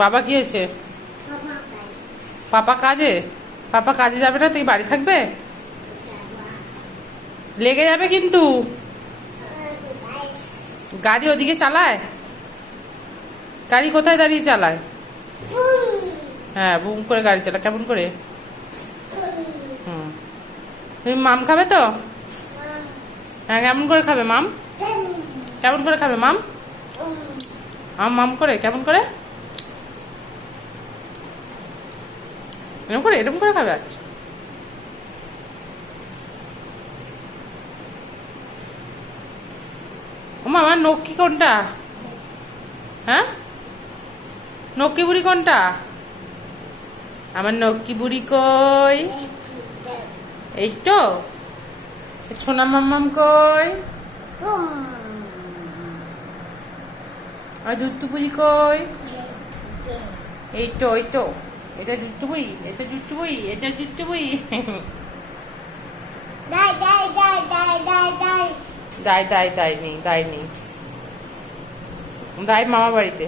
বাবা কি হয়েছে? পাপা কাজে? পাপা কাজে যাবে না, তুই বাড়ি থাকবে? লেগে যাবে কিন্তু। গাড়ি ওদিকে চালায়? গাড়ি কোথায় দাঁড়িয়ে চালায়? হ্যাঁ, বুম করে গাড়ি চালায়। কেমন করে? তুমি মাম খাবে তো? হ্যাঁ, কেমন করে খাবে মাম? কেমন করে খাবে মাম? মাম করে কেমন করে? এরকম করে, এরকম করে খাবে? আচ্ছা। ওমা, আমার নক্কি কোনটা? হ্যাঁ, নক্কি বুড়ি কোনটা? আমার নক্কি বুড়ি কই? এই তো। সোনা মাম্মাম কই? আর দুট্টু বুড়ি কই? এই তো, এই তো। এটা দুট্টু বুড়ি, এটা দুট্টু বুড়ি, এটা দুট্টু বুড়ি। দাই নেই, দাই নেই। দাই মামা বাড়িতে।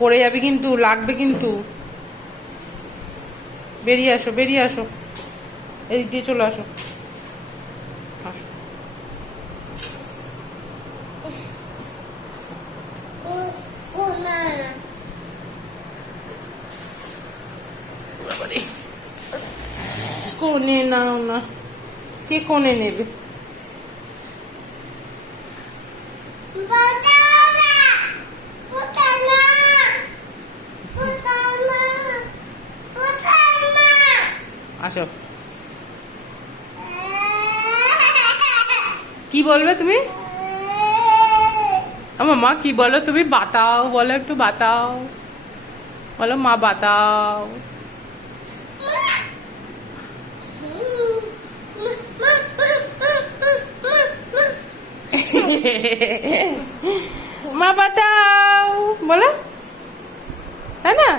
পড়ে যাবে কিন্তু, লাগবে কিন্তু। বেরিয়ে আসো, বেরিয়ে আসো। এদিক দিয়ে চলে আসো। কোনে নাও না, কে কোনে নেবে? আসো। কি বলবে তুমি? আমার মা কি বলো তুমি? বাতাও বলো, একটু বাতাও বলো, মা বাতাও। মা বাতাও বলো, তাই না?